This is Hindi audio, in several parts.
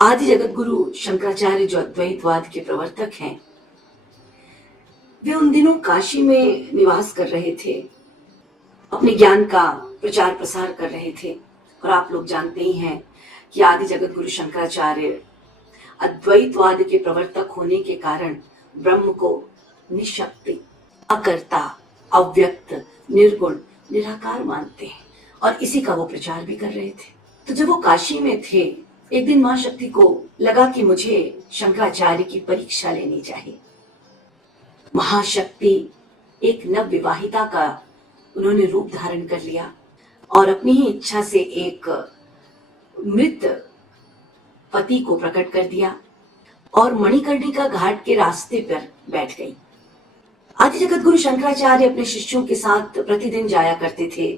आदि जगत गुरु शंकराचार्य जो अद्वैतवाद के प्रवर्तक हैं, वे उन दिनों काशी में निवास कर रहे थे, अपने ज्ञान का प्रचार प्रसार कर रहे थे। और आप लोग जानते ही हैं कि आदि जगत गुरु शंकराचार्य अद्वैतवाद के प्रवर्तक होने के कारण ब्रह्म को निशक्ति, अकर्ता, अव्यक्त, निर्गुण, निराकार मानते हैं और इसी का वो प्रचार भी कर रहे थे। तो जब वो काशी में थे, एक दिन मां शक्ति को लगा कि मुझे शंकराचार्य की परीक्षा लेनी चाहिए। महाशक्ति एक नव विवाहिता का उन्होंने रूप धारण कर लिया और अपनी ही इच्छा से एक मृत पति को प्रकट कर दिया और मणिकर्णिका घाट के रास्ते पर बैठ गई। आदि जगत गुरु शंकराचार्य अपने शिष्यों के साथ प्रतिदिन जाया करते थे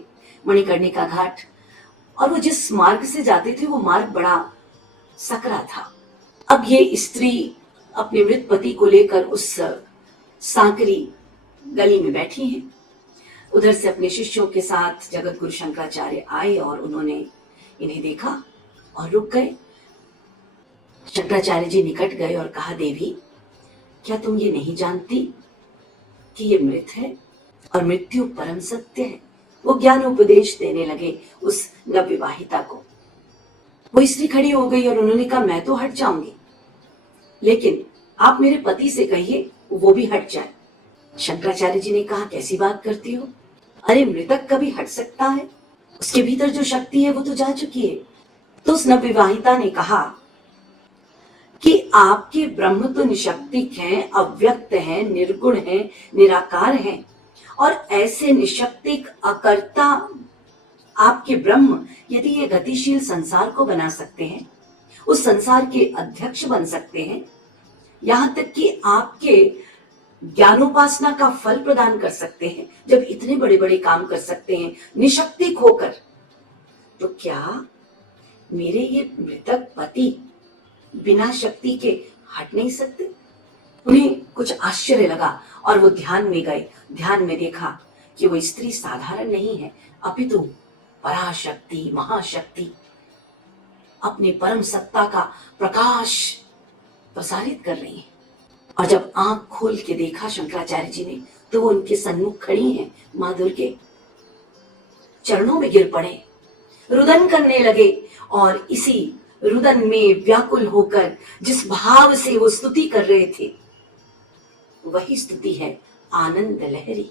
मणिकर्णिका घाट, और वो जिस मार्ग से जाते थे वो मार्ग बड़ा सकरा था। अब ये स्त्री अपने मृत पति को लेकर उस सांकरी गली में बैठी हैं। उधर से अपने शिष्यों के साथ जगत गुरु शंकराचार्य आए और उन्होंने इन्हें देखा और रुक गए। शंकराचार्य जी निकट गए और कहा, देवी, क्या तुम ये नहीं जानती कि ये मृत है और मृत्यु परम सत्य है? वो ज्ञान उपदेश देने लगे उस नवविवाहिता को। वो स्त्री खड़ी हो गई और उन्होंने कहा, मैं तो हट जाऊंगी, लेकिन आप मेरे पति से कहिए वो भी हट जाए। शंकराचार्य जी ने कहा, कैसी बात करती हो? अरे मृतक कभी हट सकता है? उसके भीतर जो शक्ति है वो तो जा चुकी है। तो उस नवविवाहिता ने कहा कि आपके ब्रह्म तो निशक्तिक हैं, अव्यक्त हैं, निर्गुण हैं, निराकार हैं, और ऐसे निशक्तिक अकर्ता आपके ब्रह्म यदि ये गतिशील संसार को बना सकते हैं, उस संसार के अध्यक्ष बन सकते हैं, यहां तक कि आपके ज्ञानोपासना का फल प्रदान कर सकते हैं, जब इतने बड़े बड़े काम कर सकते हैं निशक्तिक होकर, तो क्या मेरे ये मृतक पति बिना शक्ति के हट नहीं सकते? उन्हें कुछ आश्चर्य लगा और वो ध्यान में गए। ध्यान में देखा कि वो स्त्री साधारण नहीं है, अपितु पराशक्ति, महाशक्ति अपने परम सत्ता का प्रकाश प्रसारित कर रही है। और जब आंख खोल के देखा शंकराचार्य जी ने, तो वो उनके सन्मुख खड़ी हैं मां दुर्गे। चरणों में गिर पड़े, रुदन करने लगे और इसी रुदन में व्याकुल होकर जिस भाव से वो स्तुति कर रहे थे, वही स्तुति है आनंद लहरी।